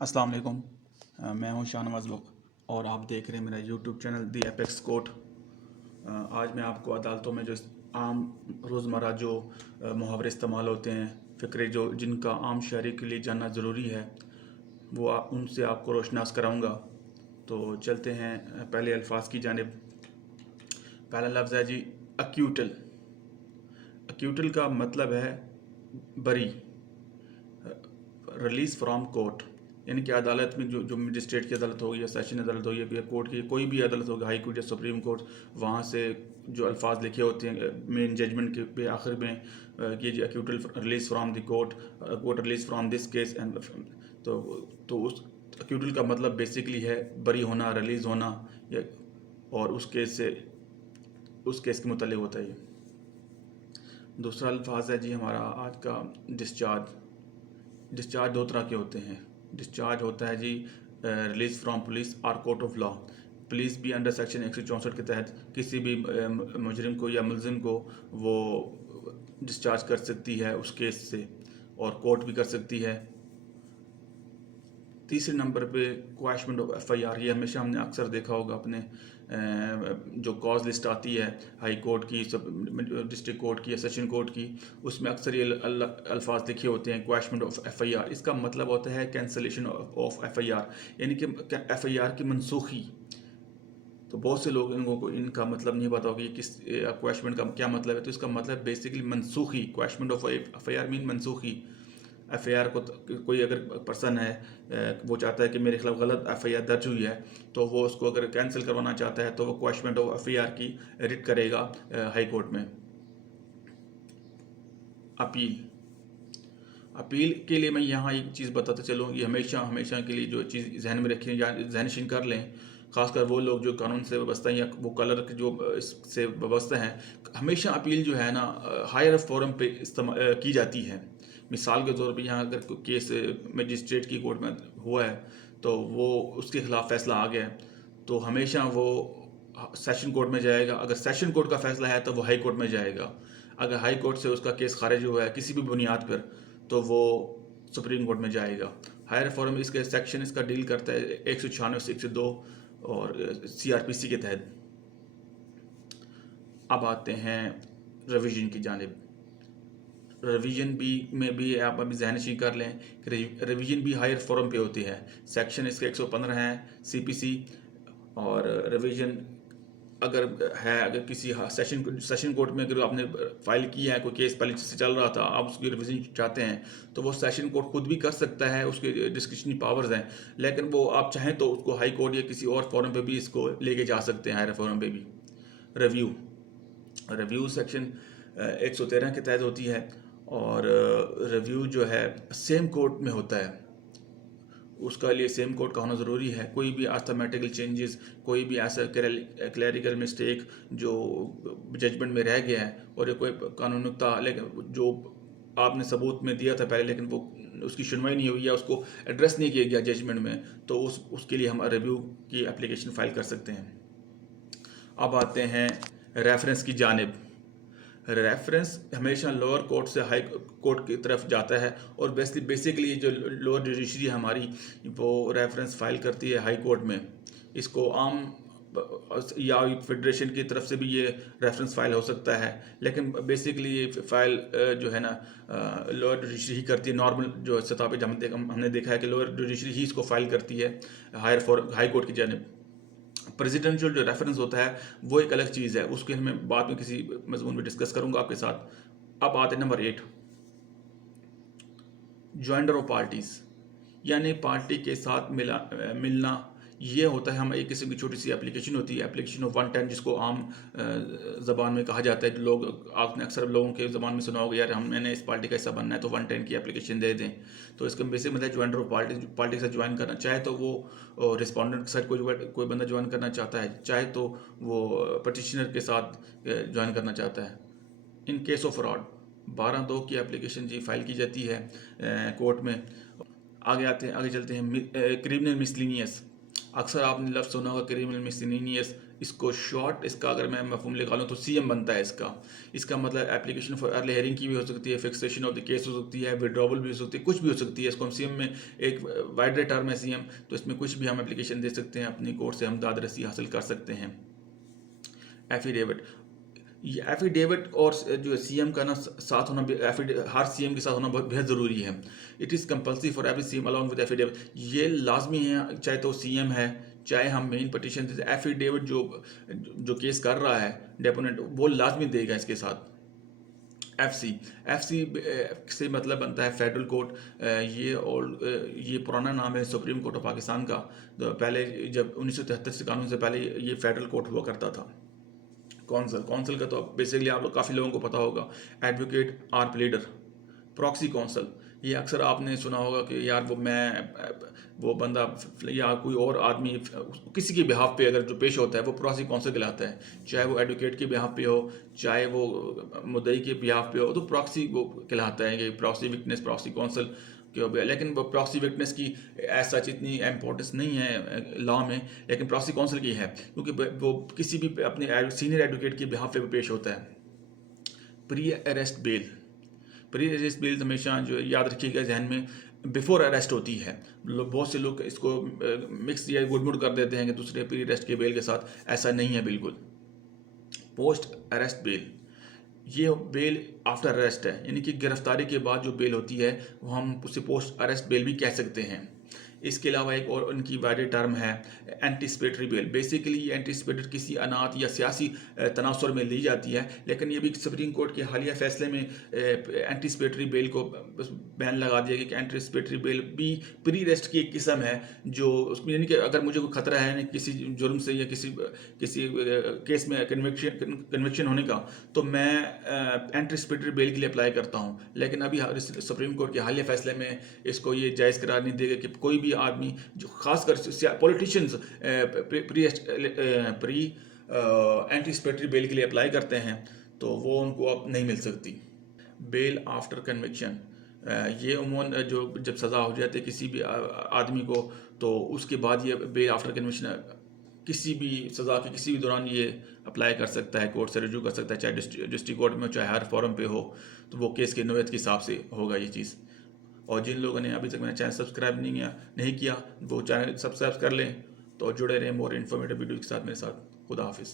अस्सलाम वालेकुम। मैं हूं शाहनवाज बुक और आप देख रहे हैं मेरा यूट्यूब चैनल दी एपेक्स कोर्ट। आज मैं आपको अदालतों में जो आम रोज़मर्रा जो मुहावरे इस्तेमाल होते हैं, फ़िक्रे जो जिनका आम शहरी के लिए जानना ज़रूरी है, वो उनसे आपको रोशनास कराऊंगा। तो चलते हैं पहले अल्फाज की जानिब। पहला लफ्ज़ है जी अक्यूटल। अक्यूटल का मतलब है बरी, रिलीज़ फ्रॉम कोर्ट। यानी कि अदालत में जो जो मजिस्ट्रेट की अदालत होगी या सेशन अदालत होगी या कोर्ट की कोई भी अदालत होगी, हाई कोर्ट या सुप्रीम कोर्ट, वहाँ से जो अल्फाज लिखे होते हैं मेन जजमेंट के पे आखिर में कि जी acquittal release from the court, court release from this case and तो उस अक्यूटल का मतलब बेसिकली है बरी होना, रिलीज होना, या और उस केस के मुतल्लिक होता है ये। दूसरा अल्फाज है जी हमारा आज का डिस्चार्ज। डिस्चार्ज दो तरह के होते हैं। डिस्चार्ज होता है जी रिलीज फ्रॉम पुलिस और कोर्ट ऑफ लॉ। पुलिस भी अंडर सेक्शन 164 के तहत किसी भी मुजरिम को या मुलजिम को वो डिस्चार्ज कर सकती है उस केस से, और कोर्ट भी कर सकती है। तीसरे नंबर पे क्वैशमेंट ऑफ एफआईआर। ये हमेशा हमने अक्सर देखा होगा अपने जो कॉज लिस्ट आती है हाई कोर्ट की, सब डिस्ट्रिक्ट कोर्ट की या सेशन कोर्ट की, उसमें अक्सर ये अल्फाज लिखे होते हैं क्वैशमेंट ऑफ एफआईआर। इसका मतलब होता है कैंसलेशन ऑफ एफआईआर, यानी कि एफआईआर की मनसूखी। तो बहुत से लोग इनको को इनका मतलब नहीं पता होगा कि किस क्वैशमेंट का क्या मतलब है। तो इसका मतलब बेसिकली मनसूखी। क्वैशमेंट ऑफ एफआईआर मीन मनसूखी। एफआईआर को कोई अगर पर्सन है वो चाहता है कि मेरे खिलाफ गलत एफआईआर दर्ज हुई है, तो वो उसको अगर कैंसिल करवाना चाहता है तो वो क्वैशमेंट ऑफ एफआईआर की रिट करेगा हाई कोर्ट में। अपील। अपील के लिए मैं यहाँ एक चीज़ बताता चलूँ, ये हमेशा हमेशा के लिए जो चीज़ जहन में रखें या जहनशीन कर लें, खासकर वो लोग जो कानून से वाबस्ता हैं या वो कलर के जो इससे वाबस्ता हैं, हमेशा अपील जो है ना हायर फोरम पे इस्तेमाल की जाती है। मिसाल के तौर पे यहाँ अगर कोई केस मजिस्ट्रेट की कोर्ट में हुआ है तो वो उसके खिलाफ फैसला आ गया है, तो हमेशा वो सेशन कोर्ट में जाएगा। अगर सेशन कोर्ट का फैसला है तो वो हाई कोर्ट में जाएगा। अगर हाई कोर्ट से उसका केस खारिज हुआ है किसी भी बुनियाद पर, तो वो सुप्रीम कोर्ट में जाएगा। हायर फोरम इसके सेक्शन इसका डील करता है 196 से 102 और सीआरपीसी के तहत। अब आते हैं रिवीजन की जानिब। रिवीजन भी में भी आप अभी जहनशी कर लें कि रिवीजन भी हायर फोरम पे होती है। सेक्शन इसके 115 है सीपीसी। और रिवीजन अगर है, अगर किसी सेशन कोर्ट में अगर आपने फाइल किया है कोई केस पहले से चल रहा था, आप उसकी रिवीजन चाहते हैं, तो वो सेशन कोर्ट खुद भी कर सकता है, उसके डिस्क्रिशनरी पावर्स हैं। लेकिन वो आप चाहें तो उसको हाई कोर्ट या किसी और फोरम पे भी इसको लेके जा सकते हैं, हायर फोरम पे भी। रिव्यू। रिव्यू सेक्शन 113 के तहत होती है, और रिव्यू जो है सेम कोर्ट में होता है, उसका लिए सेम कोड का होना ज़रूरी है। कोई भी अर्थमेटिकल चेंजेस, कोई भी ऐसा क्लैरिकल मिस्टेक जो जजमेंट में रह गया है और कोई कानून नुक्ता लेकिन जो आपने सबूत में दिया था पहले लेकिन वो उसकी सुनवाई नहीं हुई या उसको एड्रेस नहीं किया गया जजमेंट में, तो उसके लिए हम रिव्यू की एप्लीकेशन फ़ाइल कर सकते हैं। अब आते हैं रेफरेंस की जानिब। रेफरेंस हमेशा लोअर कोर्ट से हाई कोर्ट की तरफ जाता है, और बेसिकली जो लोअर जुडिशरी हमारी वो रेफरेंस फाइल करती है हाई कोर्ट में। इसको आम या फेडरेशन की तरफ से भी ये रेफरेंस फाइल हो सकता है, लेकिन बेसिकली ये फाइल जो है ना लोअर जुडिशरी ही करती है। नॉर्मल जो सतह पे हमने देखा है कि लोअर जुडिशरी ही इसको फाइल करती है हाई कोर्ट की जानिब। प्रेसिडेंशियल जो रेफरेंस होता है वो एक अलग चीज़ है, उसके मैं बाद में किसी मजमून में डिस्कस करूंगा आपके साथ। अब आते हैं नंबर 8, ज्वाइंडर ऑफ पार्टीज, यानी पार्टी के साथ मिलना। ये होता है हम एक किस्म की छोटी सी एप्लीकेशन होती है, एप्लीकेशन ऑफ 110, जिसको आम ज़बान में कहा जाता है। लोग आपने अक्सर लोगों के ज़बान में सुना होगा, यार मैंने इस पार्टी का हिस्सा बनना है तो 110 की एप्लीकेशन दे दें। तो इसका बेसिक मतलब ज्वाइंडर ऑफ पार्टी के साथ ज्वाइन करना, चाहे तो वो रिस्पॉन्डेंट के साथ कोई बंदा ज्वाइन करना चाहता है, चाहे तो वो पटिशनर के साथ ज्वाइन करना चाहता है। इन केस ऑफ फ्रॉड 12(2) की एप्लीकेशन जी फाइल की जाती है कोर्ट में। आगे चलते हैं क्रिमिनल मिसलिनियस। अक्सर आपने लफ्ज़ सुना होगा क्रिमिनल मिसलिनियस, इसको शॉर्ट इसका अगर मैं मफहूम निकालूँ तो सीएम बनता है इसका मतलब एप्लीकेशन फॉर अर्ली हियरिंग की भी हो सकती है, फिक्सेशन ऑफ द केस हो सकती है, विड्रॉवल भी हो सकती है, कुछ भी हो सकती है। इसको हम सीएम में एक वाइडर टर्म है सीएम, तो इसमें कुछ भी हम एप्लीकेशन दे सकते हैं, अपनी कोर्ट से हम दाद रसी हासिल कर सकते हैं। एफिडेविट, ये एफिडेविट और जो सीएम का ना साथ होना, हर सीएम के साथ होना बहुत बेहद ज़रूरी है। It is compulsory for every CM along with affidavit, ये लाजमी है, चाहे तो सीएम है चाहे हम मेन पटिशन एफिडेविट जो केस कर रहा है डेपोनेंट, वो लाजमी देगा इसके साथ। एफसी से मतलब बनता है फेडरल कोर्ट। ये पुराना नाम है सुप्रीम कोर्ट ऑफ पाकिस्तान का। तो पहले जब 1973 से कानून से पहले ये फेडरल कोर्ट हुआ करता था। कौंसल का तो बेसिकली आप लोग काफ़ी लोगों को पता होगा, advocate or pleader. Proxy counsel, ये अक्सर आपने सुना होगा कि यार वो बंदा या कोई और आदमी किसी के बिहाफ पे अगर जो पेश होता है वो प्रॉक्सी कौंसल कहलाता है, चाहे वो एडवोकेट के बिहाफ पे हो चाहे वो मुद्दई के बिहाफ पे हो, तो प्रॉक्सी वो कहलाता है कि प्रॉक्सी विटनेस, प्रॉक्सी कौंसल के हो। लेकिन वो प्रॉक्सी विटनेस की एज सच इतनी इम्पोर्टेंस नहीं है लॉ में, लेकिन प्रॉक्सी कौंसल की है, क्योंकि वो किसी भी अपने सीनियर एडवोकेट के बिहाफ पे पेश होता है। प्री अरेस्ट बेल हमेशा जो याद रखिएगा जहन में, बिफोर अरेस्ट होती है। बहुत से लोग इसको मिक्स या गुडमुड कर देते हैं कि दूसरे प्री अरेस्ट के बेल के साथ, ऐसा नहीं है बिल्कुल। पोस्ट अरेस्ट बेल, ये बेल आफ्टर अरेस्ट है, यानी कि गिरफ्तारी के बाद जो बेल होती है वो हम उसे पोस्ट अरेस्ट बेल भी कह सकते हैं। इसके अलावा एक और उनकी वाइड टर्म है एंटीसिपेटरी बेल। बेसिकली ये एंटीसिपेटरी किसी अनात या सियासी तनासुर में ली जाती है, लेकिन ये भी सुप्रीम कोर्ट के हालिया फैसले में एंटीसिपेटरी बेल को बैन लगा दिया गया कि एंटीसिपेटरी बेल भी प्री अरेस्ट की एक किस्म है, जो उसमें यानी कि अगर मुझे कोई खतरा है किसी जुर्म से या किसी केस में कन्विक्शन होने का, तो मैं एंटीसिपेटरी बेल के लिए अप्लाई करता हूँ। लेकिन अभी सुप्रीम कोर्ट के हालिया फैसले में इसको ये जायज़ करार नहीं देगा कि कोई भी आदमी जो खासकर पॉलिटिशियंस प्री एंटीसिपेटरी बेल के लिए अप्लाई करते हैं तो वो उनको अब नहीं मिल सकती। बेल आफ्टर कन्विक्शन, ये उम्मून जो जब सज़ा हो जाती है किसी भी आदमी को, तो उसके बाद ये बेल आफ्टर कन्विक्शन किसी भी सज़ा के किसी भी दौरान ये अप्लाई कर सकता है, कोर्ट से रिज्यू कर सकता है, चाहे डिस्ट्रिक्ट कोर्ट में हो चाहे हर फॉरम पे हो, तो वो केस की नौयत के हिसाब से होगा ये चीज़। और जिन लोगों ने अभी तक मेरा चैनल सब्सक्राइब नहीं किया वो चैनल सब्सक्राइब कर लें, तो जुड़े रहें मोर इन्फॉर्मेटिव वीडियो के साथ मेरे साथ। खुदा हाफिज़।